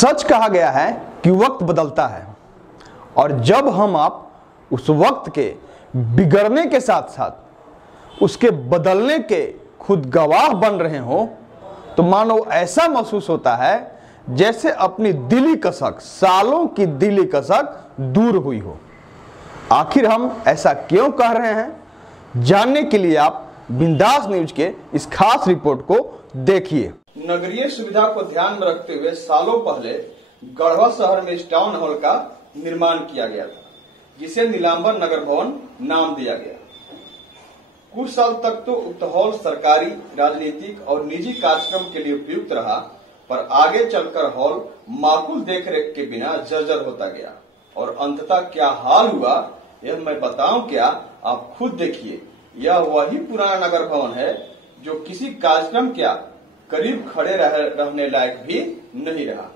सच कहा गया है कि वक्त बदलता है और जब हम आप उस वक्त के बिगड़ने के साथ साथ उसके बदलने के खुद गवाह बन रहे हो तो मानो ऐसा महसूस होता है जैसे अपनी दिली कसक, सालों की दिली कसक दूर हुई हो। आखिर हम ऐसा क्यों कह रहे हैं, जानने के लिए आप बिंदास न्यूज के इस खास रिपोर्ट को देखिए। नगरीय सुविधा को ध्यान में रखते हुए सालों पहले गढ़वा शहर में इस टाउन हॉल का निर्माण किया गया था, जिसे नीलांबर नगर भवन नाम दिया गया। कुछ साल तक तो उक्त हॉल सरकारी, राजनीतिक और निजी कार्यक्रम के लिए उपयुक्त रहा, पर आगे चलकर हॉल माकूल देखरेख के बिना जर्जर होता गया और अंततः क्या हाल हुआ यह मैं बताऊं क्या, आप खुद देखिए। यह वही पुराना नगर भवन है जो किसी कार्यक्रम क्या करीब खड़े रहने लायक भी नहीं रहा,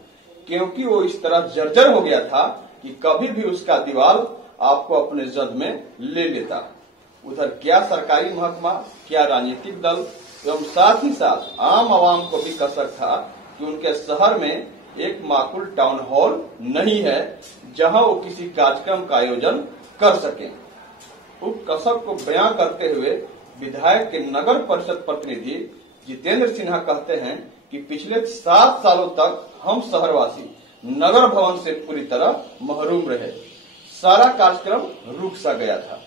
क्योंकि वो इस तरह जर्जर हो गया था कि कभी भी उसका दीवार आपको अपने जद में ले लेता। उधर क्या सरकारी महकमा, क्या राजनीतिक दल एवं साथ ही साथ आम आवाम को भी कसक था कि उनके शहर में एक माकूल टाउन हॉल नहीं है जहां वो किसी कार्यक्रम का आयोजन कर सकें। उक्त कसक को बयां करते हुए विधायक के नगर परिषद प्रतिनिधि जितेंद्र सिन्हा कहते हैं कि पिछले 7 सालों तक हम शहरवासी नगर भवन से पूरी तरह महरूम रहे, सारा कार्यक्रम रुक सा गया था।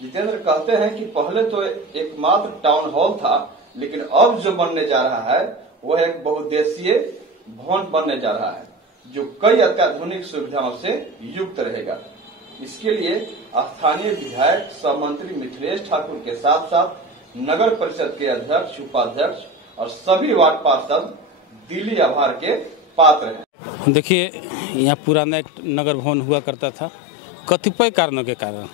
जितेंद्र कहते हैं कि पहले तो एकमात्र टाउन हॉल था, लेकिन अब जो बनने जा रहा है वह एक बहुउद्देशीय भवन बनने जा रहा है जो कई अत्याधुनिक सुविधाओं से युक्त रहेगा। इसके लिए स्थानीय विधायक सह मंत्री मिथिलेश ठाकुर के साथ साथ नगर परिषद के अध्यक्ष, उपाध्यक्ष और सभी वार्ड पार्षद दिली आभार के पात्र हैं। देखिए, यहाँ पुराना एक नगर भवन हुआ करता था, कतिपय कारणों के कारण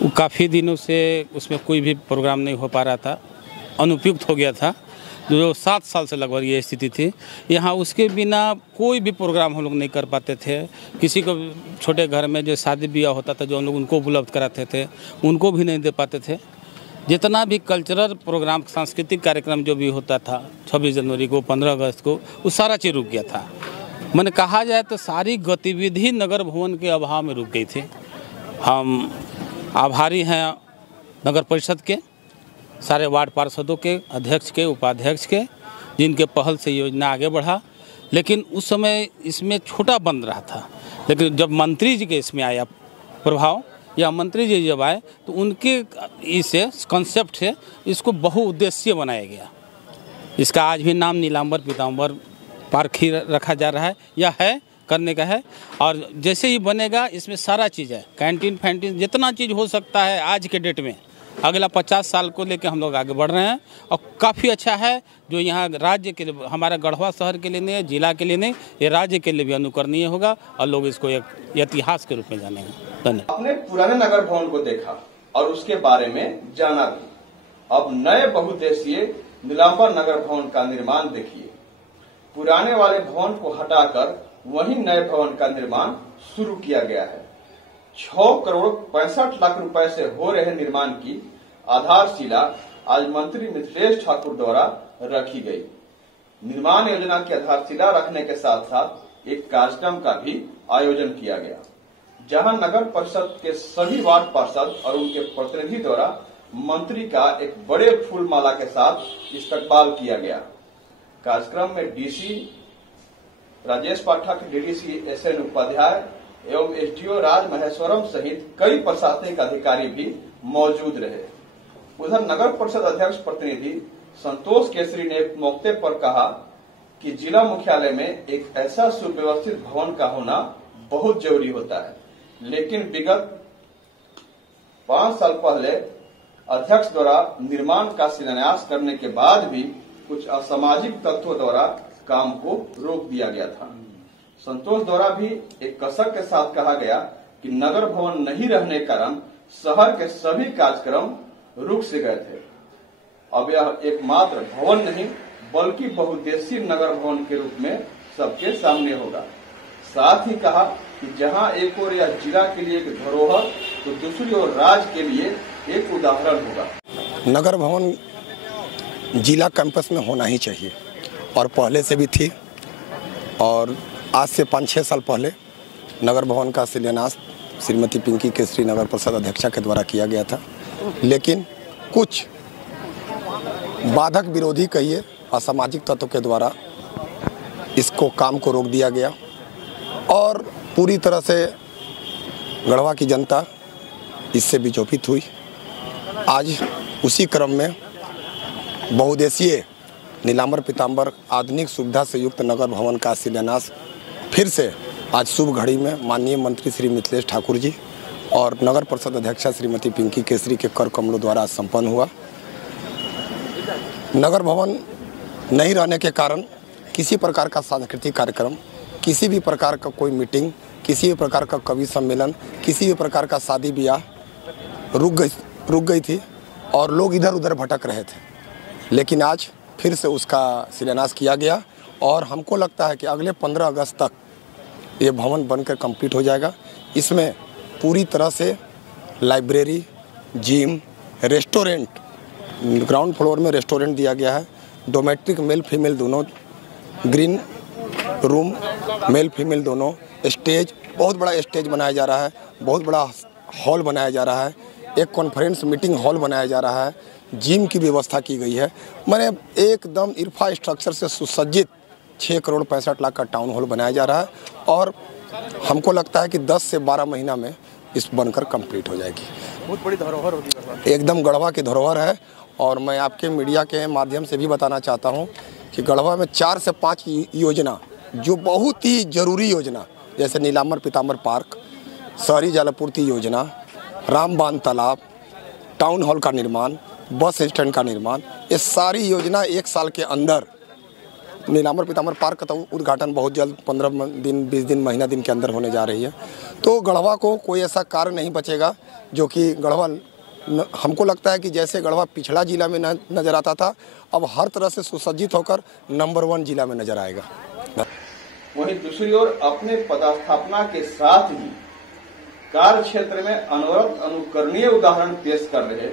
वो काफ़ी दिनों से उसमें कोई भी प्रोग्राम नहीं हो पा रहा था, अनुपयुक्त हो गया था। जो 7 साल से लगभग ये स्थिति थी यहाँ, उसके बिना कोई भी प्रोग्राम हम लोग नहीं कर पाते थे। किसी को छोटे घर में जो शादी ब्याह होता था, जो हम लोग उनको उपलब्ध कराते थे, उनको भी नहीं दे पाते थे। जितना भी कल्चरल प्रोग्राम, सांस्कृतिक कार्यक्रम जो भी होता था 26 जनवरी को, 15 अगस्त को, वो सारा चीज़ रुक गया था। मैंने कहा जाए तो सारी गतिविधि नगर भवन के अभाव में रुक गई थी। हम आभारी हैं नगर परिषद के, सारे वार्ड पार्षदों के, अध्यक्ष के, उपाध्यक्ष के, जिनके पहल से योजना आगे बढ़ा। लेकिन उस समय इसमें छोटा बन रहा था, लेकिन जब मंत्री जी के इसमें आया प्रभाव, या मंत्री जी जब आए तो उनके इसे कंसेप्ट से इसको बहुउद्देशीय बनाया गया। इसका आज भी नाम नीलांबर पीतांबर पार्क ही रखा जा रहा है, या है करने का है। और जैसे ही बनेगा इसमें सारा चीज़ है, कैंटीन फैंटीन, जितना चीज़ हो सकता है आज के डेट में। अगला 50 साल को लेकर हम लोग आगे बढ़ रहे हैं और काफ़ी अच्छा है। जो यहाँ राज्य के लिए, हमारा गढ़वा शहर के लिए नहीं, जिला के लिए नहीं, ये राज्य के लिए भी अनुकरणीय होगा और लोग इसको एक इतिहास के रूप में जानेंगे। धन्यवाद। आपने पुराने नगर भवन को देखा और उसके बारे में जाना भी। अब नए बहुउद्देशीय नीलांबर नगर भवन का निर्माण देखिए। पुराने वाले भवन को हटाकर वही नए भवन का निर्माण शुरू किया गया है। 6 करोड़ 65 लाख रुपए से हो रहे निर्माण की आधारशिला आज मंत्री मिथिलेश ठाकुर द्वारा रखी गई। निर्माण योजना की आधारशिला रखने के साथ साथ एक कार्यक्रम का भी आयोजन किया गया, जहां नगर परिषद के सभी वार्ड पार्षद और उनके प्रतिनिधि द्वारा मंत्री का एक बड़े फूल माला के साथ इस्तकबाल किया गया। कार्यक्रम में डीसी राजेश पाठक, डीडीसी SN उपाध्याय एवं SDO राज महेश्वरम सहित कई प्रशासनिक अधिकारी भी मौजूद रहे। उधर नगर परिषद अध्यक्ष प्रतिनिधि संतोष केसरी ने मौके पर कहा कि जिला मुख्यालय में एक ऐसा सुव्यवस्थित भवन का होना बहुत जरूरी होता है, लेकिन विगत 5 साल पहले अध्यक्ष द्वारा निर्माण का शिलान्यास करने के बाद भी कुछ असामाजिक तत्वों द्वारा काम को रोक दिया गया था। संतोष द्वारा भी एक कसक के साथ कहा गया कि नगर भवन नहीं रहने कारण शहर के सभी कार्यक्रम रुक से गए थे। अब यह एकमात्र भवन नहीं बल्कि बहुउद्देशीय नगर भवन के रूप में सबके सामने होगा। साथ ही कहा कि जहां एक ओर यह जिला के लिए एक धरोहर तो दूसरी ओर राज्य के लिए एक उदाहरण होगा। नगर भवन जिला कैंपस में होना ही चाहिए और पहले से भी थी और आज से 5-6 साल पहले नगर भवन का शिलान्यास श्रीमती पिंकी केसरी नगर परिषद अध्यक्षा के द्वारा किया गया था, लेकिन कुछ बाधक विरोधी कहिए असामाजिक तत्व के द्वारा इसको काम को रोक दिया गया और पूरी तरह से गढ़वा की जनता इससे विचोपित हुई। आज उसी क्रम में बहुउद्देशीय नीलांबर पीताम्बर आधुनिक सुविधा से युक्त नगर भवन का शिलान्यास फिर से आज शुभ घड़ी में माननीय मंत्री श्री मिथिलेश ठाकुर जी और नगर परिषद अध्यक्षा श्रीमती पिंकी केसरी के कर कमलों द्वारा संपन्न हुआ। नगर भवन नहीं रहने के कारण किसी प्रकार का सांस्कृतिक कार्यक्रम, किसी भी प्रकार का कोई मीटिंग, किसी भी प्रकार का कवि सम्मेलन, किसी भी प्रकार का शादी ब्याह रुक गई थी और लोग इधर उधर भटक रहे थे। लेकिन आज फिर से उसका शिलान्यास किया गया और हमको लगता है कि अगले 15 अगस्त तक ये भवन बनकर कंप्लीट हो जाएगा। इसमें पूरी तरह से library, gym, restaurant, ground floor में रेस्टोरेंट दिया गया है, डोमेट्रिक मेल फीमेल दोनों, ग्रीन रूम मेल फीमेल दोनों, स्टेज, बहुत बड़ा स्टेज बनाया जा रहा है, बहुत बड़ा हॉल बनाया जा रहा है, एक कॉन्फ्रेंस मीटिंग हॉल बनाया जा रहा है, जिम की व्यवस्था की गई है। मैंने एकदम इंफ्रास्ट्रक्चर से सुसज्जित 6 करोड़ 65 लाख का टाउन हॉल बनाया जा रहा है और हमको लगता है कि 10 से 12 महीना में इस बनकर कंप्लीट हो जाएगी। बहुत बड़ी धरोहर होगी, एकदम गढ़वा की धरोहर है। और मैं आपके मीडिया के माध्यम से भी बताना चाहता हूं कि गढ़वा में 4 से 5 योजना जो बहुत ही ज़रूरी योजना, जैसे नीलांबर पीताम्बर पार्क, शहरी जलापूर्ति योजना, रामबान तालाब, टाउन हॉल का निर्माण, बस स्टैंड का निर्माण, ये सारी योजना 1 साल के अंदर, नीलांबर पीताम्बर पार्क का तो उद्घाटन बहुत जल्द 15 दिन 20 दिन महीना दिन के अंदर होने जा रही है। तो गढ़वा को कोई ऐसा कार्य नहीं बचेगा जो कि गढ़वा, हमको लगता है कि जैसे गढ़वा पिछड़ा जिला में नज़र आता था, अब हर तरह से सुसज्जित होकर नंबर 1 जिला में नजर आएगा। वहीं दूसरी ओर अपने पदस्थापना के साथ ही कार्य क्षेत्र में अनवरत अनुकरणीय उदाहरण पेश कर रहे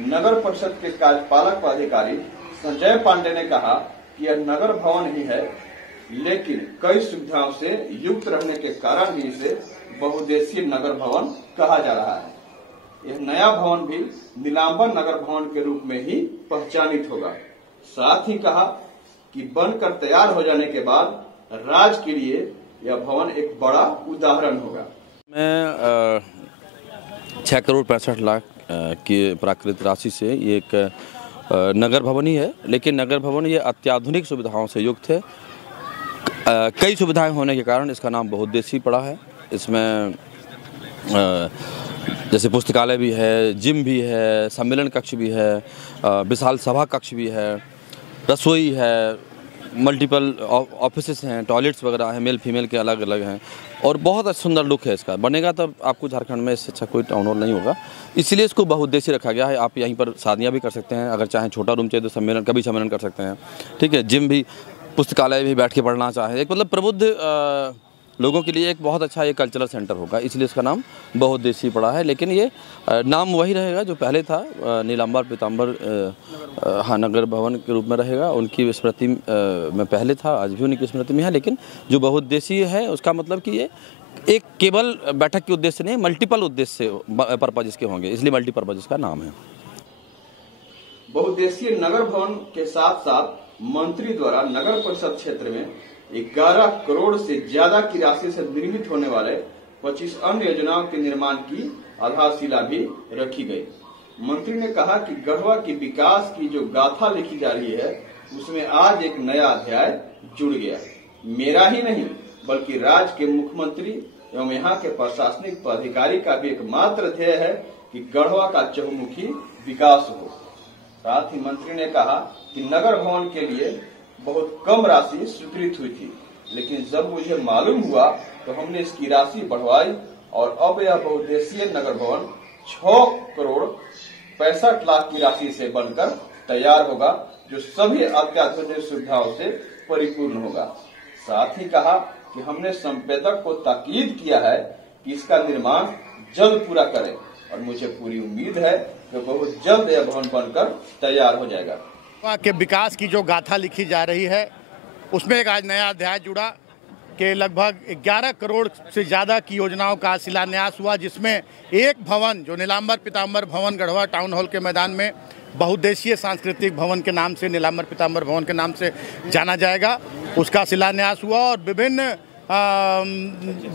नगर परिषद के कार्यपालक पदाधिकारी संजय पांडे ने कहा कि यह नगर भवन ही है, लेकिन कई सुविधाओं से युक्त रहने के कारण ही इसे बहुउद्देशीय नगर भवन कहा जा रहा है। यह नया भवन भी नीलांबर नगर भवन के रूप में ही पहचानित होगा। साथ ही कहा कि बनकर तैयार हो जाने के बाद राज्य के लिए यह भवन एक बड़ा उदाहरण होगा। मैं 6 करोड़ 65 लाख की प्राकृतिक राशि से ये एक नगर भवन ही है, लेकिन नगर भवन ये अत्याधुनिक सुविधाओं से युक्त है। कई सुविधाएं होने के कारण इसका नाम बहुउद्देशीय पड़ा है। इसमें जैसे पुस्तकालय भी है, जिम भी है, सम्मेलन कक्ष भी है, विशाल सभा कक्ष भी है, रसोई है, मल्टीपल ऑफिसेस हैं, टॉयलेट्स वगैरह हैं, मेल फीमेल के अलग अलग हैं और बहुत सुंदर लुक है इसका। बनेगा तब आपको झारखंड में इससे अच्छा कोई टाउन हॉल नहीं होगा, इसलिए इसको बहुउद्देशीय रखा गया है। आप यहीं पर शादियाँ भी कर सकते हैं, अगर चाहें छोटा रूम चाहिए तो सम्मेलन, कभी सम्मेलन कर सकते हैं, ठीक है। जिम भी, पुस्तकालय भी बैठ के पढ़ना चाहें, एक मतलब प्रबुद्ध लोगों के लिए एक बहुत अच्छा ये कल्चरल सेंटर होगा, इसलिए इसका नाम बहुउद्देशीय पड़ा है। लेकिन ये नाम वही रहेगा जो पहले था, नीलांबर पीताम्बर हाँ नगर भवन के रूप में रहेगा। उनकी स्मृति में पहले था, आज भी उनकी स्मृति में है, लेकिन जो बहुउद्देशीय है उसका मतलब कि ये एक केवल बैठक के उद्देश्य नहीं, मल्टीपल उद्देश्य पर्पज इसके होंगे, इसलिए मल्टीपर्पज इसका नाम है। बहुउद्देशीय नगर भवन के साथ साथ मंत्री द्वारा नगर परिषद क्षेत्र में 11 करोड़ से ज्यादा की राशि से निर्मित होने वाले 25 अन्य योजनाओं के निर्माण की आधारशिला भी रखी गई। मंत्री ने कहा कि गढ़वा की विकास की जो गाथा लिखी जा रही है उसमें आज एक नया अध्याय जुड़ गया। मेरा ही नहीं बल्कि राज्य के मुख्यमंत्री एवं यहाँ के प्रशासनिक पदाधिकारी का भी एकमात्र ध्येय है कि गढ़वा का चहुमुखी विकास हो। साथ ही मंत्री ने कहा कि नगर भवन के लिए बहुत कम राशि स्वीकृत हुई थी, लेकिन जब मुझे मालूम हुआ तो हमने इसकी राशि बढ़वाई और अब यह बहुउद्देशीय नगर भवन 6 करोड़ 65 लाख की राशि से बनकर तैयार होगा, जो सभी अत्याधुनिक सुविधाओं से परिपूर्ण होगा। साथ ही कहा कि हमने संवेदक को ताकीद किया है कि इसका निर्माण जल्द पूरा करें और मुझे पूरी उम्मीद है कि बहुत जल्द यह भवन बनकर तैयार हो जाएगा। के विकास की जो गाथा लिखी जा रही है उसमें एक आज नया अध्याय जुड़ा। कि लगभग 11 करोड़ से ज़्यादा की योजनाओं का शिलान्यास हुआ, जिसमें एक भवन जो नीलांबर पीताम्बर भवन गढ़वा टाउन हॉल के मैदान में बहुउद्देशीय सांस्कृतिक भवन के नाम से, नीलांबर पीताम्बर भवन के नाम से जाना जाएगा, उसका शिलान्यास हुआ। और विभिन्न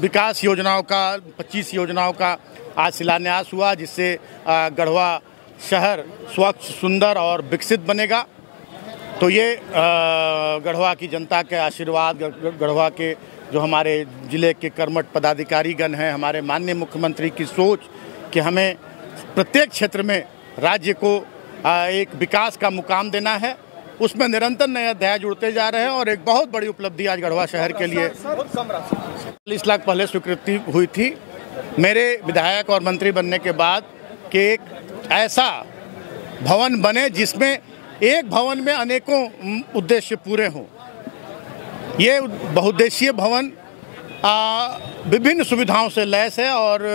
विकास योजनाओं का 25 योजनाओं का आज शिलान्यास हुआ, जिससे गढ़वा शहर स्वच्छ, सुंदर और विकसित बनेगा। तो ये गढ़वा की जनता के आशीर्वाद, गढ़वा के जो हमारे ज़िले के कर्मठ पदाधिकारीगण हैं, हमारे माननीय मुख्यमंत्री की सोच कि हमें प्रत्येक क्षेत्र में राज्य को एक विकास का मुकाम देना है, उसमें निरंतर नए अध्याय जुड़ते जा रहे हैं। और एक बहुत बड़ी उपलब्धि आज गढ़वा शहर के लिए 40 लाख पहले स्वीकृति हुई थी मेरे विधायक और मंत्री बनने के बाद कि एक ऐसा भवन बने जिसमें एक भवन में अनेकों उद्देश्य पूरे हों। ये बहुउद्देशीय भवन विभिन्न सुविधाओं से लैस है और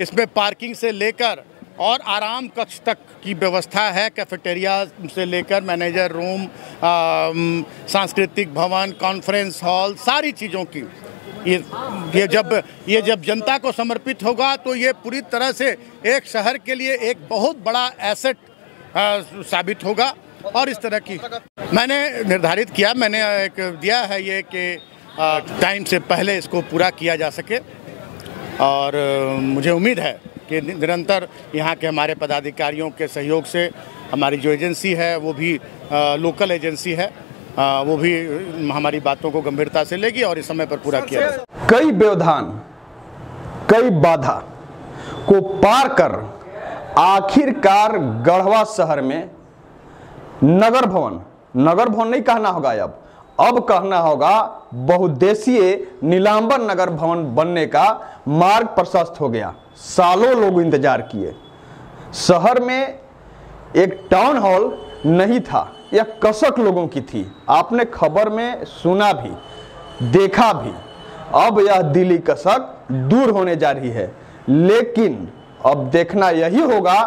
इसमें पार्किंग से लेकर और आराम कक्ष तक की व्यवस्था है, कैफेटेरिया से लेकर मैनेजर रूम, सांस्कृतिक भवन, कॉन्फ्रेंस हॉल, सारी चीज़ों की ये जब जनता को समर्पित होगा तो ये पूरी तरह से एक शहर के लिए एक बहुत बड़ा एसेट साबित होगा। और इस तरह की मैंने निर्धारित किया, मैंने एक दिया है ये कि टाइम से पहले इसको पूरा किया जा सके। और मुझे उम्मीद है कि निरंतर यहाँ के हमारे पदाधिकारियों के सहयोग से हमारी जो एजेंसी है वो भी लोकल एजेंसी है, वो भी हमारी बातों को गंभीरता से लेगी और इस समय पर पूरा किया जाएगा। कई व्यवधान, कई बाधा को पार कर आखिरकार गढ़वा शहर में नगर भवन नहीं कहना होगा, अब कहना होगा बहुउद्देशीय नीलांबर नगर भवन बनने का मार्ग प्रशस्त हो गया। सालों लोग इंतजार किए। शहर में एक टाउन हॉल नहीं था, यह कसक लोगों की थी, आपने खबर में सुना भी, देखा भी। अब यह दिली कसक दूर होने जा रही है, लेकिन अब देखना यही होगा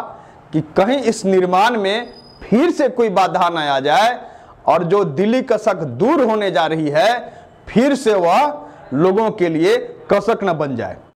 कि कहीं इस निर्माण में फिर से कोई बाधा न आ जाए और जो दिली कसक दूर होने जा रही है फिर से वह लोगों के लिए कसक न बन जाए।